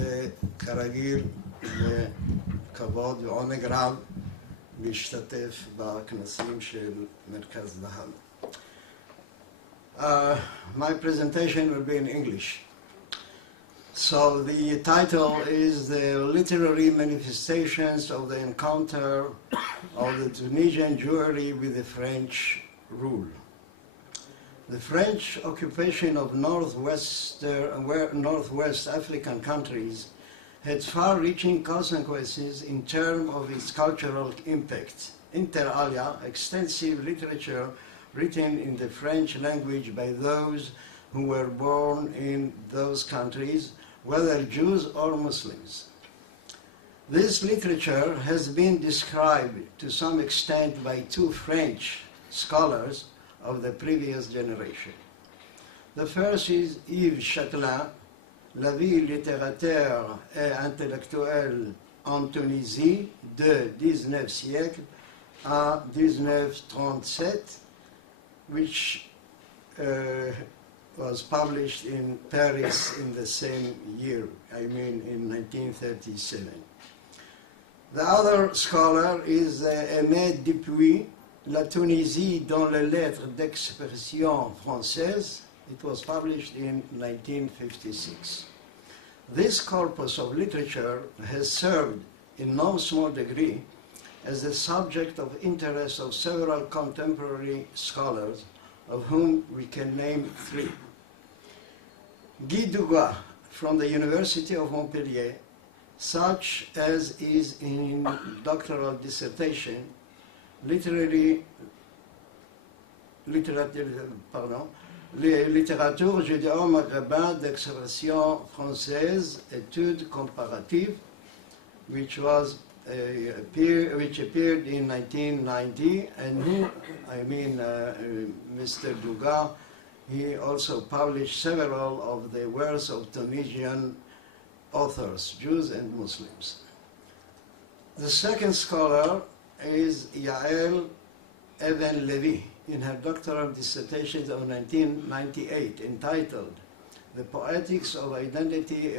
וכרגיל לכבוד ועונג רב להשתתף בכנסים של מרכז דהאן. My presentation will be in English. So the title is the literary manifestations of the encounter of the Tunisian Jewry with the French rule. The French occupation of Northwest African countries had far-reaching consequences in terms of its cultural impact. Inter alia, extensive literature written in the French language by those who were born in those countries, whether Jews or Muslims. This literature has been described to some extent by two French scholars of the previous generation. The first is Yves Châtelain, La vie littéraire et intellectuelle en Tunisie de 19e siècle à 1937, which was published in Paris in the same year, I mean in 1937. The other scholar is Aimé Dupuis, La Tunisie dans les lettres d'expression française. It was published in 1956. This corpus of literature has served in no small degree as the subject of interest of several contemporary scholars, of whom we can name three. Guy Dugas from the University of Montpellier, such as is in doctoral dissertation, littérature judéo-maghrébin d'expression française, études comparatives, which appeared in 1990, and Mr. Dugas, he also published several of the works of Tunisian authors, Jews and Muslims. The second scholar is Yael Even Levy in her doctoral dissertation of 1998 entitled The Poetics of Identity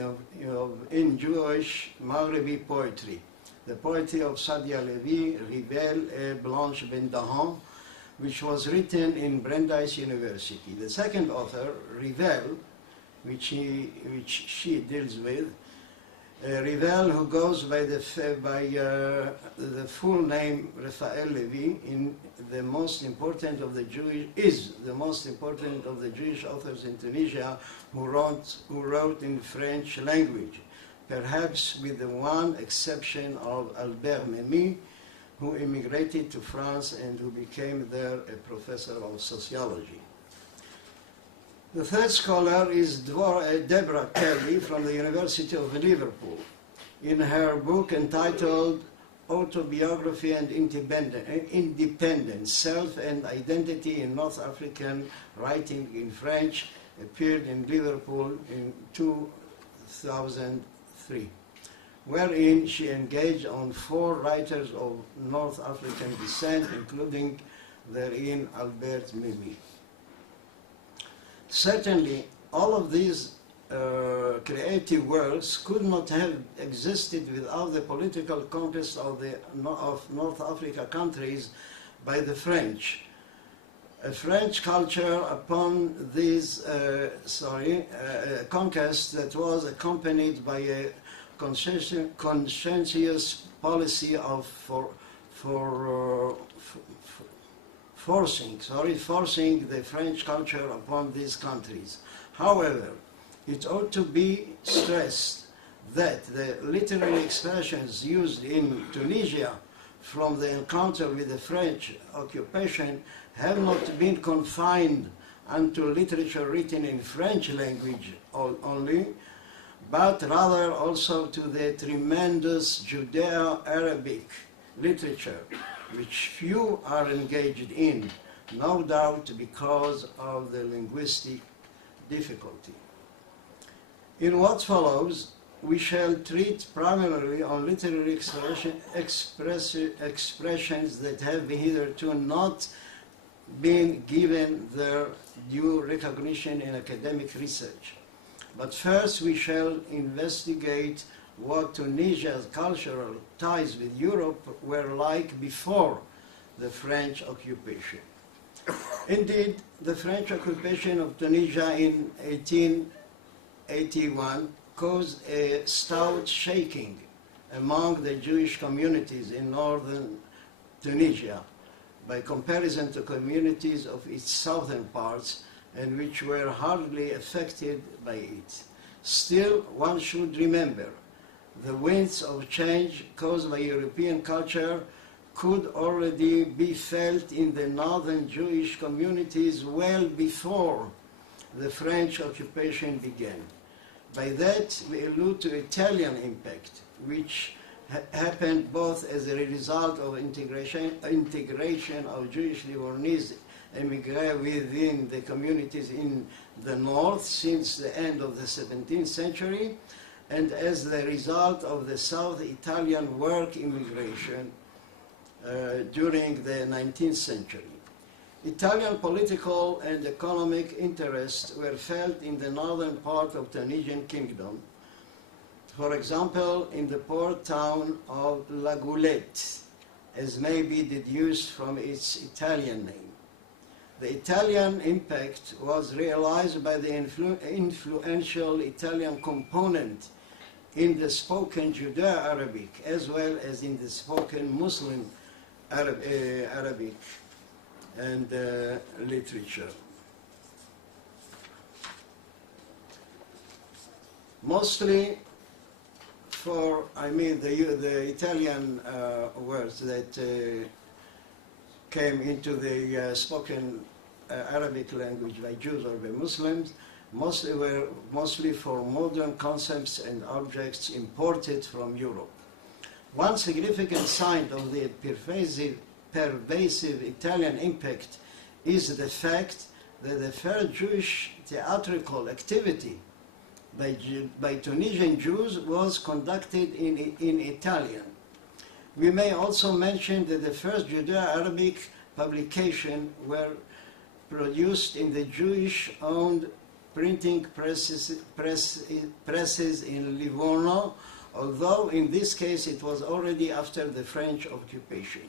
in Jewish Maghrebi Poetry, the poetry of Sadia Levy, Rivel, and Blanche Ben Dahon, which was written in Brandeis University. The second author, Rivel, which she deals with, Rivel, who goes by the full name Raphael Levy, is the most important of the Jewish authors in Tunisia who wrote in French language, perhaps with the one exception of Albert Memmi, who immigrated to France and who became there a professor of sociology. The third scholar is Deborah Kelly from the University of Liverpool. In her book entitled Autobiography and Independence, Self and Identity in North African Writing in French, appeared in Liverpool in 2003, wherein she engaged on 4 writers of North African descent, including therein Albert Memmi. Certainly, all of these creative works could not have existed without the political conquest of North Africa countries by the French. A French culture upon this conquest that was accompanied by a conscientious policy of forcing the French culture upon these countries. However, it ought to be stressed that the literary expressions used in Tunisia from the encounter with the French occupation have not been confined unto literature written in French language only, but rather also to the tremendous Judeo-Arabic literature, which few are engaged in, no doubt because of the linguistic difficulty. In what follows, we shall treat primarily on literary expressions that have hitherto not been given their due recognition in academic research. But first we shall investigate what Tunisia's cultural ties with Europe were like before the French occupation. Indeed, the French occupation of Tunisia in 1881 caused a stout shaking among the Jewish communities in northern Tunisia by comparison to communities of its southern parts, and which were hardly affected by it. Still, one should remember the winds of change caused by European culture could already be felt in the northern Jewish communities well before the French occupation began. By that, we allude to Italian impact, which happened both as a result of integration of Jewish Livornese emigre within the communities in the north since the end of the 17th century, and as the result of the South Italian work immigration during the 19th century. Italian political and economic interests were felt in the northern part of Tunisian kingdom, for example, in the port town of La Goulette, as may be deduced from its Italian name. The Italian impact was realized by the influential Italian component in the spoken Judeo-Arabic as well as in the spoken Muslim Arabic and literature. Mostly for, the Italian words that came into the spoken Arabic language by Jews or by Muslims, mostly for modern concepts and objects imported from Europe. One significant sign of the pervasive Italian impact is the fact that the first Jewish theatrical activity by Tunisian Jews was conducted in Italian. We may also mention that the first Judeo-Arabic publication were produced in the Jewish-owned printing presses in Livorno, although in this case it was already after the French occupation.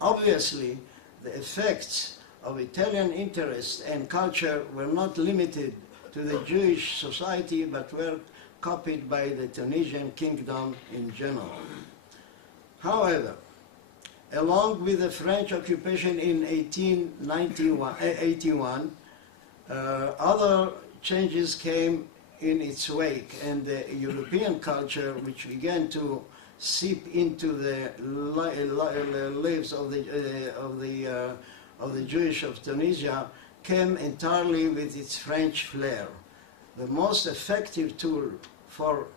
Obviously, the effects of Italian interest and culture were not limited to the Jewish society, but were copied by the Tunisian kingdom in general. However, along with the French occupation in 1881, other changes came in its wake, and the European culture, which began to seep into the lives of the Jewish of Tunisia, came entirely with its French flair. The most effective tool for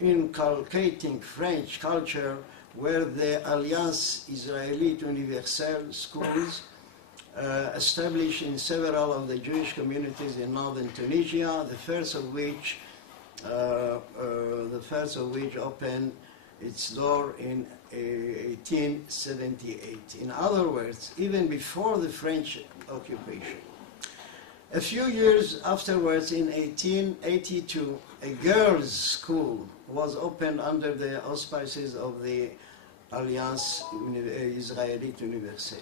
inculcating French culture were the Alliance Israélite Universelle schools established in several of the Jewish communities in northern Tunisia, the first of which opened its door in 1878. In other words, even before the French occupation. A few years afterwards, in 1882, a girls' school was opened under the auspices of the Alliance Israélite Universelle.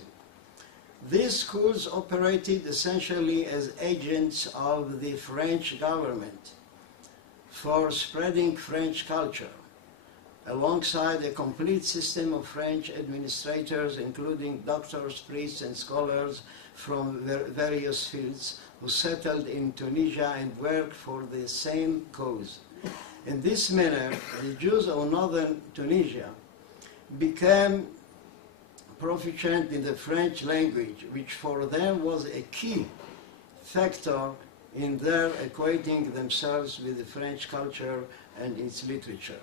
These schools operated essentially as agents of the French government for spreading French culture, alongside a complete system of French administrators, including doctors, priests, and scholars from various fields, who settled in Tunisia and worked for the same cause. In this manner, the Jews of northern Tunisia became proficient in the French language, which for them was a key factor in their equating themselves with the French culture and its literature.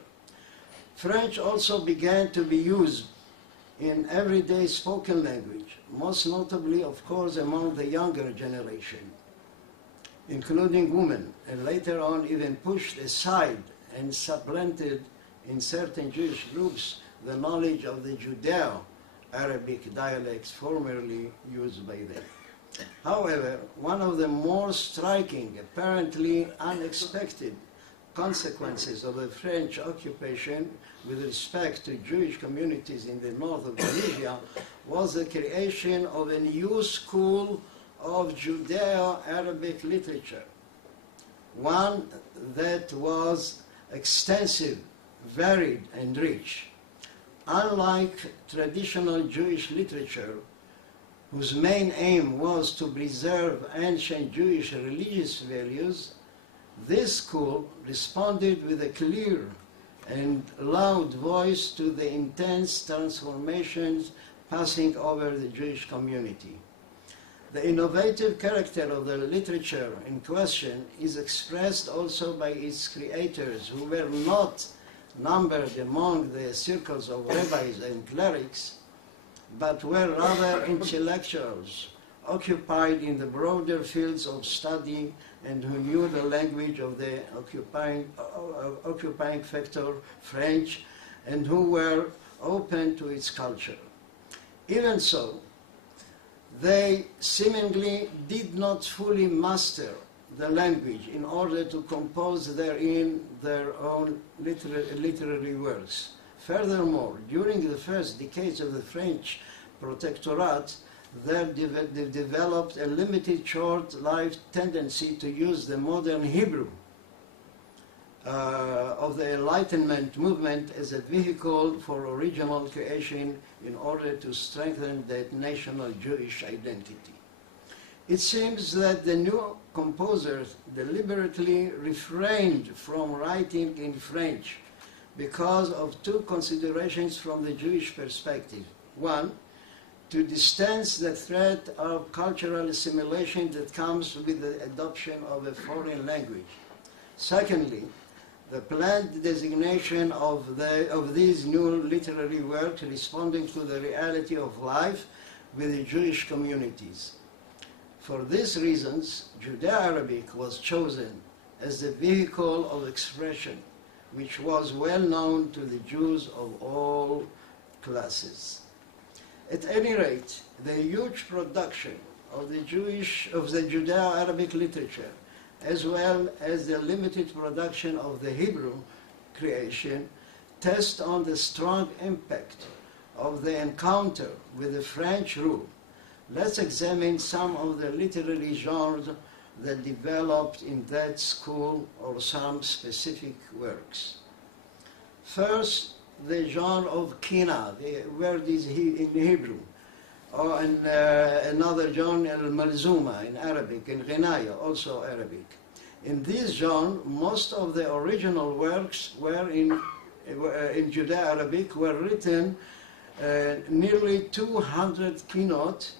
French also began to be used in everyday spoken language, most notably, of course, among the younger generation, including women, and later on even pushed aside and supplanted in certain Jewish groups the knowledge of the Judeo-Arabic dialects formerly used by them. However, one of the more striking, apparently unexpected consequences of the French occupation with respect to Jewish communities in the north of Tunisia was the creation of a new school of Judeo-Arabic literature, one that was extensive, varied, and rich. Unlike traditional Jewish literature, whose main aim was to preserve ancient Jewish religious values, this school responded with a clear and loud voice to the intense transformations passing over the Jewish community. The innovative character of the literature in question is expressed also by its creators, who were not numbered among the circles of rabbis and clerics, but were rather intellectuals occupied in the broader fields of study and who knew the language of the occupying factor, French, and who were open to its culture. Even so, they seemingly did not fully master the language in order to compose therein their own literary works. Furthermore, during the first decades of the French protectorate, they developed a limited short-lived tendency to use the modern Hebrew of the Enlightenment movement as a vehicle for original creation in order to strengthen that national Jewish identity. It seems that the new composers deliberately refrained from writing in French because of two considerations from the Jewish perspective. One, to distance the threat of cultural assimilation that comes with the adoption of a foreign language. Secondly, the planned designation of these new literary works responding to the reality of life with the Jewish communities. For these reasons, Judeo-Arabic was chosen as the vehicle of expression, which was well known to the Jews of all classes. At any rate, the huge production of the Judeo-Arabic literature, as well as the limited production of the Hebrew creation, test on the strong impact of the encounter with the French rule. Let's examine some of the literary genres that developed in that school or some specific works. First, the genre of kina, the word is in Hebrew, or another genre, al-malzuma in Arabic, in ghinaya, also Arabic. In this genre, most of the original works were in Judeo-Arabic were written nearly 200 kinot,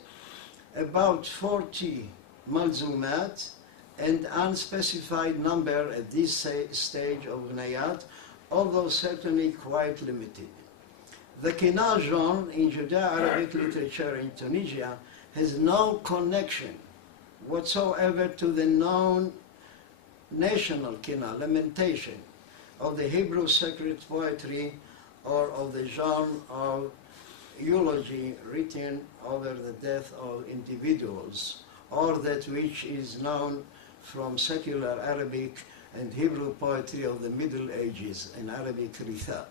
about 40 malzumat, and unspecified number at this stage of ghinayat, although certainly quite limited. The kina genre in Judeo-Arabic literature in Tunisia has no connection whatsoever to the known national kina, lamentation, of the Hebrew sacred poetry or of the genre of eulogy written over the death of individuals, or that which is known from secular Arabic and Hebrew poetry of the Middle Ages in Arabic ritha.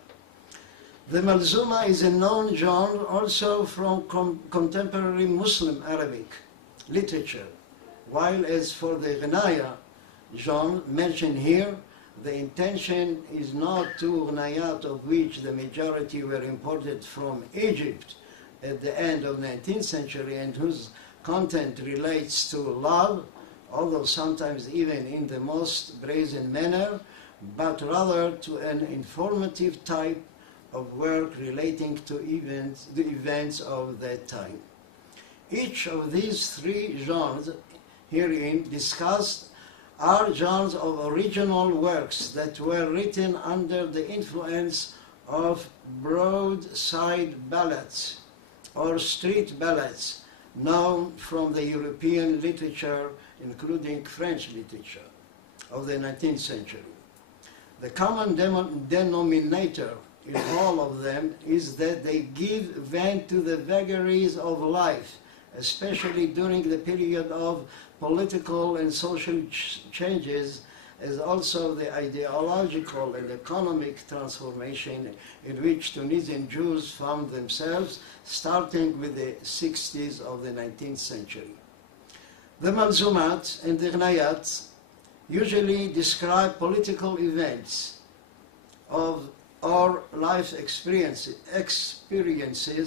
The malzuma is a known genre also from contemporary Muslim Arabic literature, while as for the ghinaya genre mentioned here, the intention is not to ghinayat of which the majority were imported from Egypt at the end of the 19th century and whose content relates to love, although sometimes even in the most brazen manner, but rather to an informative type of work relating to the events of that time. Each of these three genres herein discussed are genres of original works that were written under the influence of broadside ballads or street ballads known from the European literature, including French literature of the 19th century. The common denominator in all of them is that they give vent to the vagaries of life especially during the period of political and social changes, as also the ideological and economic transformation in which Tunisian Jews found themselves, starting with the 60s of the 19th century. The Malzumat and the Ghnayat usually describe political events or life experiences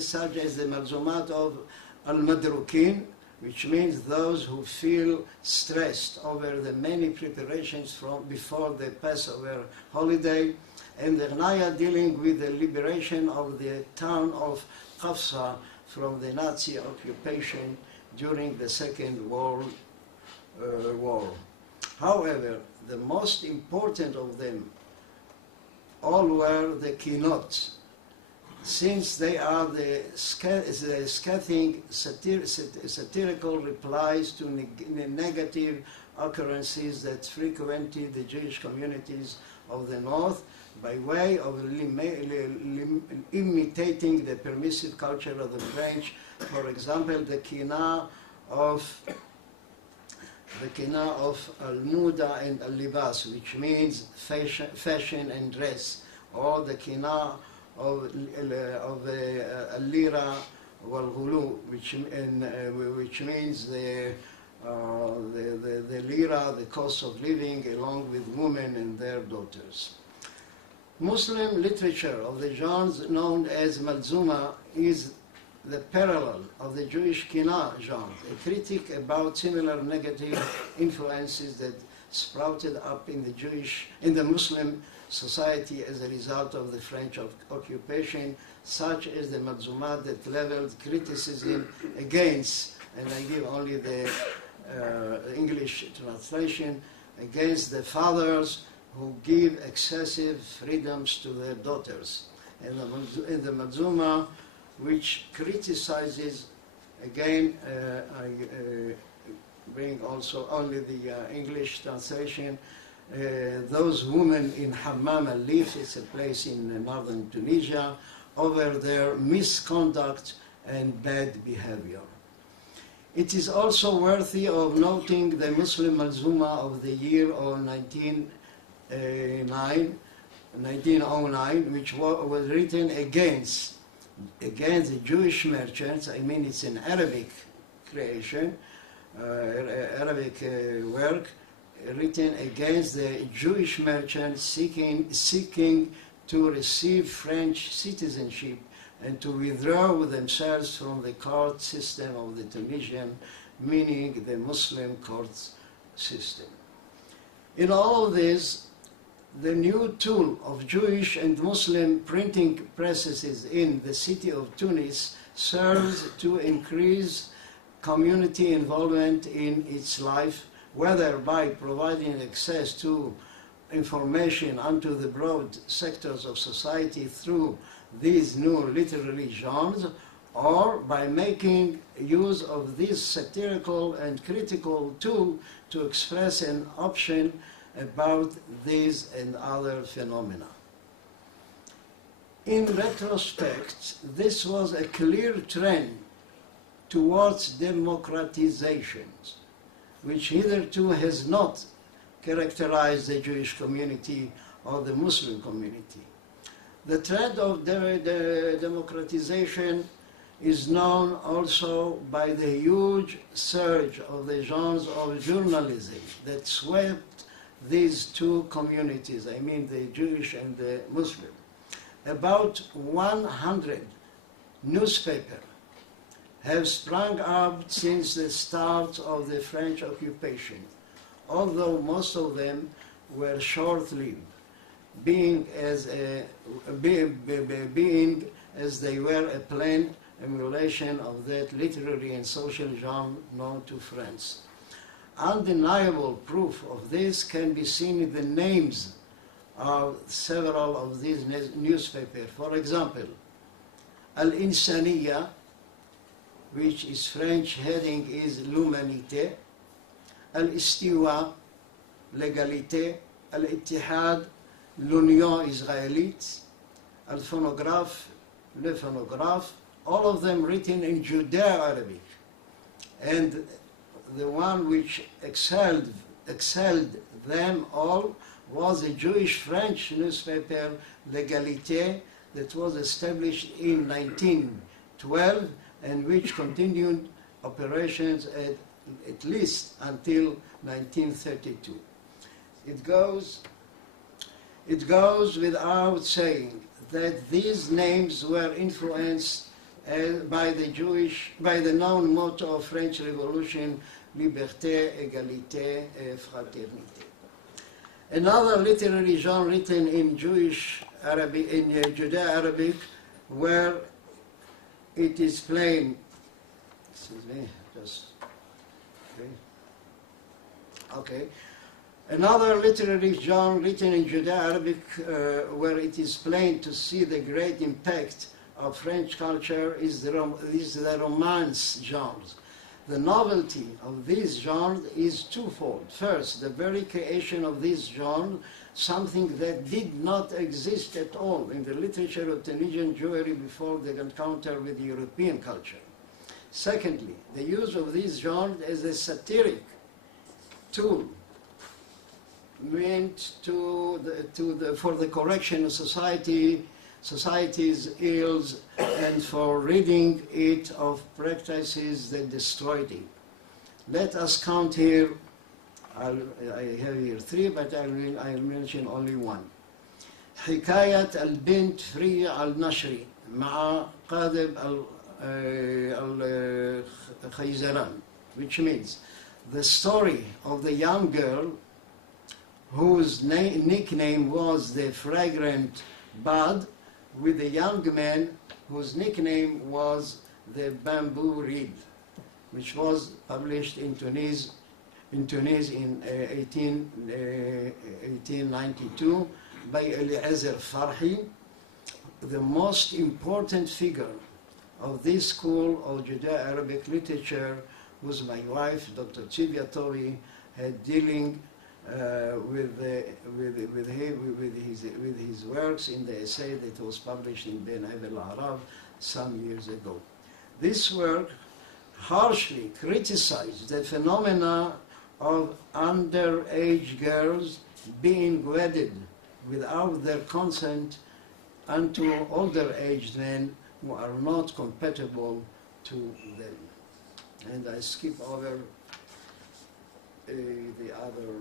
such as the Malzumat of Al-Madrukin, which means those who feel stressed over the many preparations before the Passover holiday, and the Ghnaya dealing with the liberation of the town of Hafsa from the Nazi occupation during the Second World War. However, the most important of them all were the Kinot, since they are the scathing satirical replies to negative occurrences that frequented the Jewish communities of the North by way of imitating the permissive culture of the French. For example, the Kina of Al-Muda and Al-Libas, which means fashion and dress, or the Kina of Al-Lira wal-Ghulu, which means the lira, the cost of living, along with women and their daughters. Muslim literature of the genres known as Malzuma is the parallel of the Jewish Kina genre, a critique about similar negative influences that sprouted up in the Muslim society as a result of the French occupation, such as the Malzumat that leveled criticism against, and I give only the English translation, against the fathers who give excessive freedoms to their daughters. And the Malzuma, which criticizes, again, I bring also only the English translation, those women in Hammam al-Lif, it's a place in northern Tunisia, over their misconduct and bad behavior. It is also worthy of noting the Muslim Malzuma of the year of 1909, which was written against the Jewish merchants. I mean, it's an Arabic creation, Arabic work, written against the Jewish merchants seeking to receive French citizenship and to withdraw themselves from the court system of the Tunisian, meaning the Muslim court system. In all of this, the new tool of Jewish and Muslim printing presses in the city of Tunis serves to increase community involvement in its life, whether by providing access to information onto the broad sectors of society through these new literary genres, or by making use of this satirical and critical tool to express an opinion about these and other phenomena. In retrospect, this was a clear trend towards democratization, which hitherto has not characterized the Jewish community or the Muslim community. The trend of democratization is known also by the huge surge of the genres of journalism that swept these two communities, I mean the Jewish and the Muslim. About 100 newspapers have sprung up since the start of the French occupation, although most of them were short-lived, being as they were a plain emulation of that literary and social genre known to France. Undeniable proof of this can be seen in the names of several of these newspapers. For example, Al-Insaniya, which is French heading is L'Humanité, Al-Istiwa, L'Égalité, Al-Ittihad, L'Union Israélite, Al-Phonographe, Le Phonographe, all of them written in Judeo-Arabic. And the one which excelled them all was a Jewish French newspaper, L'Égalité, that was established in 1912 and which continued operations at least until 1932. It goes without saying that these names were influenced by the known motto of French Revolution, Liberté, Égalité, Fraternité. Another literary genre written in Judeo-Arabic, where it is plain, excuse me, just, okay. Another literary genre written in Judeo-Arabic, where it is plain to see the great impact of French culture is the Romance genre. The novelty of this genre is twofold. First, the very creation of this genre, something that did not exist at all in the literature of Tunisian Jewry before the encounter with European culture. Secondly, the use of this genre as a satiric tool meant for the correction of society's ills and for ridding it of practices that destroyed it. Let us count here, I have here three, but I'll mention only one. حكاية البنت فرية النشري مع قاذب الخيزران, which means the story of the young girl whose nickname was the fragrant bud, with a young man whose nickname was the bamboo reed, which was published in Tunis in 1892 by Eliezer Farhi. The most important figure of this school of Judeo-Arabic literature was my wife, Dr. Tobi, dealing with his works in the essay that was published in Ben Abel Arab some years ago. This work harshly criticized the phenomena of underage girls being wedded without their consent unto older-aged men who are not compatible to them. And I skip over the other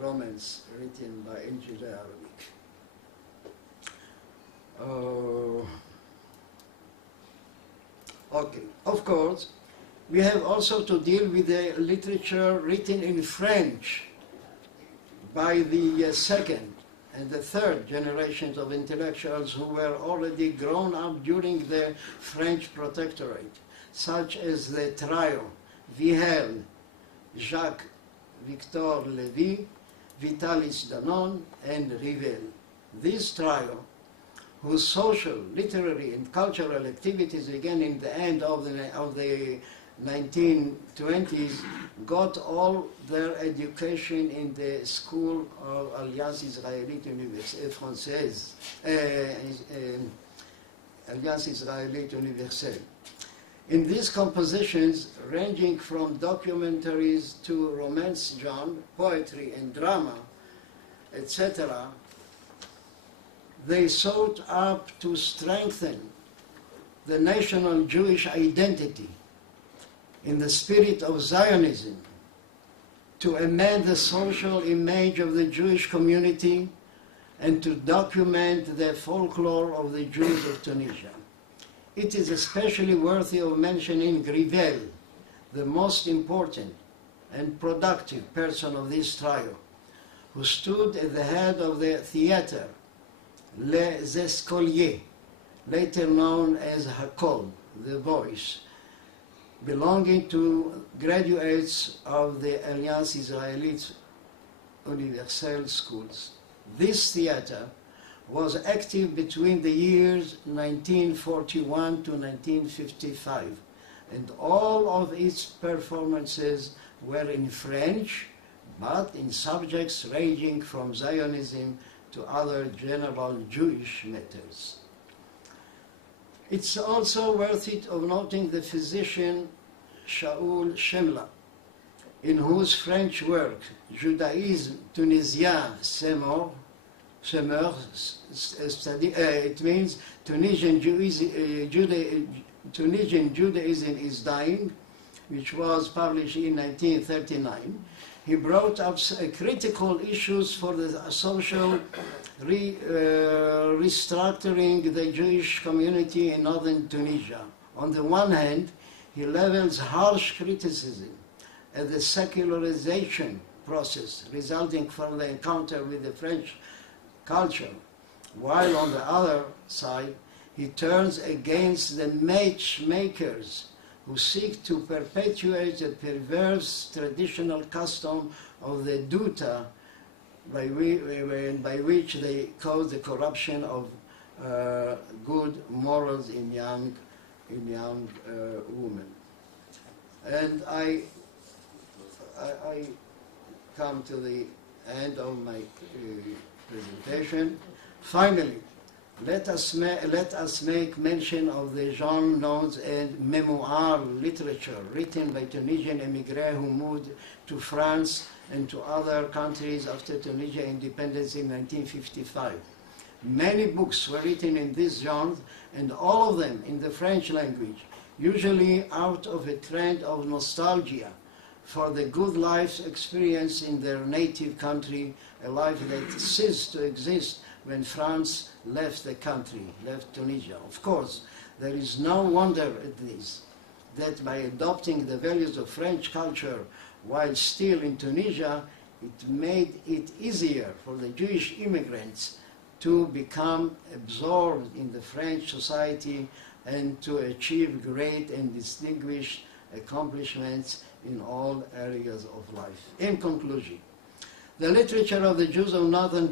romance written by Judeo-Arabic. Okay, of course, we have also to deal with the literature written in French by the second and the third generations of intellectuals who were already grown up during the French protectorate, such as the trio Vihel, Jacques Victor Lévy, Vitalis Danon, and Rivel. This trio, whose social, literary, and cultural activities began in the end of the 1920s, got all their education in the school of Alliance Israélite Française, Alliance Israélite Universelle. In these compositions, ranging from documentaries to romance genre, poetry and drama, etc., they sought up to strengthen the national Jewish identity in the spirit of Zionism, to amend the social image of the Jewish community, and to document the folklore of the Jews of Tunisia. It is especially worthy of mentioning Rivel, the most important and productive person of this trio, who stood at the head of the theater, Les Escoliers, later known as Hakol, the voice, belonging to graduates of the Alliance Israélite Universelle schools. This theater was active between the years 1941 to 1955, and all of its performances were in French, but in subjects ranging from Zionism to other general Jewish matters. It's also worth it of noting the physician Shaul Shemla, in whose French work, Judaisme Tunisien Semeur, it means Tunisian Judaism is dying, which was published in 1939. He brought up critical issues for the social restructuring the Jewish community in northern Tunisia. On the one hand, he levels harsh criticism at the secularization process resulting from the encounter with the French culture, while on the other side, he turns against the matchmakers who seek to perpetuate a perverse traditional custom of the duta by which they cause the corruption of good morals in young women. And I come to the end of my presentation. Finally, let us make mention of the journals and memoir literature written by Tunisian émigrés who moved to France and to other countries after Tunisia's independence in 1955. Many books were written in these genres, and all of them in the French language, usually out of a trend of nostalgia for the good life experience in their native country, a life that ceased to exist when France left the country, left Tunisia. Of course, there is no wonder at this, that by adopting the values of French culture while still in Tunisia, it made it easier for the Jewish immigrants to become absorbed in the French society and to achieve great and distinguished accomplishments in all areas of life. In conclusion, the literature of the Jews of northern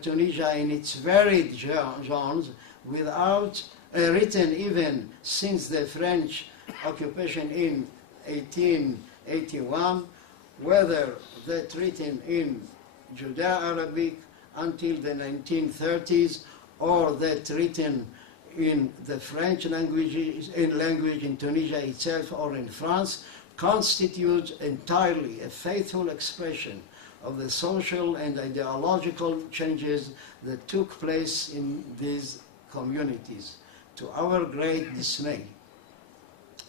Tunisia in its varied genres, written even since the French occupation in 1881, whether that written in Judeo-Arabic until the 1930s, or that written in the French language in Tunisia itself or in France, constitutes entirely a faithful expression of the social and ideological changes that took place in these communities. To our great dismay,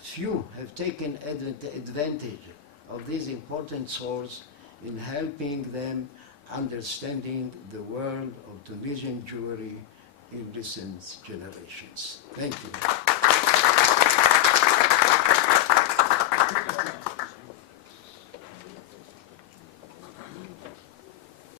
few have taken advantage of this important source in helping them understanding the world of Tunisian Jewry in recent generations. Thank you.